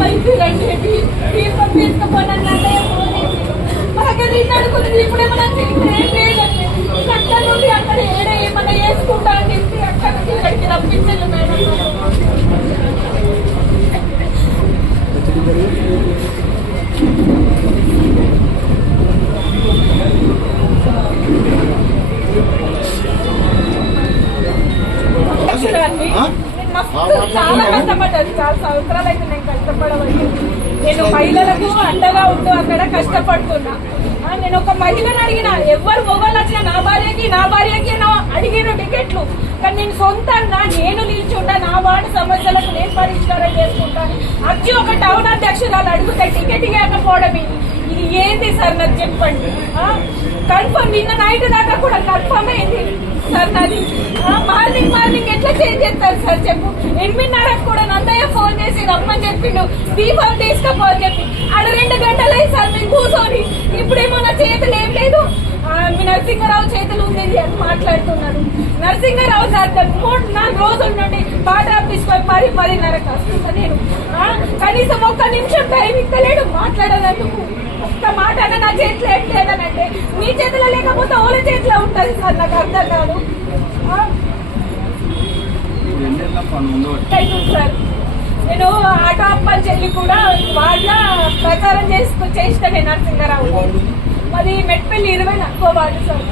తీసుకురండి దీపం తీసుకుపోనండి అక్కడ నుండి అక్కడ ఏడ వేసుకుంటా అని చెప్పి ఇక్కడికి రప్పించండి మేడం. చూడండి, మస్తు చాలా కష్టపడ్డాను. చాలా సంవత్సరాలు అయితే నేను కష్టపడవచ్చు నేను మహిళలకు అండగా ఉంటూ అక్కడ కష్టపడుతున్నా. నేను ఒక మహిళను అడిగిన ఎవరు మొగలు వచ్చినా నా భార్యకి నా భార్యకి నా అడిగిన టికెట్లు. కానీ నేను సొంతంగా నేను నిల్చుంటా నా వార్డు సమస్యలకు నేను పరిష్కారం చేసుకుంటాను వచ్చి ఒక టౌన్ అధ్యక్షురాలు అడిగితే టికెట్ ఇవ్వకపోవడం ఇది ఇది ఏంటి సార్ నాకు చెప్పండి? కన్ఫర్మ్ నిన్న నైట్ దాకా కూడా కన్ఫర్మ్ అయింది. సార్ నాది. మార్నింగ్ చెప్తారు సార్ చెప్పు. ఎనిమిదిన్నరకు కూడా నందయ్య ఫోన్ చేసి రమ్మని చెప్పిండు. దీపం తీసుకపో అని చెప్పి. ఆడ రెండు గంటలు సార్ మేము కూర్చొని. ఇప్పుడేమో నా చేతులు ఏం లేదు. మీ నరసింహరావు చేతులు ఉంది అని మాట్లాడుతున్నాడు నరసింహరావు సార్ మూడు నాలుగు రోజుల నుండి పాట తీసుకొని మరి పదిన్నరకు వస్తున్నా నేను? కనీసం ఒక్క నిమిషం టైం ఇస్తలేడు మాట్లాడనందుకు ఒక్క మాట నా చేతిలో ఏం లేదనంటే మీ చేతిలో లేకపోతే ఓల చేతిలో ఉంటుంది సార్ నాకు అర్థం కాదు ఆ, థ్యాంక్ యూ సార్ నేను ఆటో అప్పని చెల్లి కూడా వాళ్ళ ప్రచారం చేసుకు చేసిన నేను నరసింహారావు మాది మెట్పల్లి ఇరవై నాలుగో వార్డు సార్.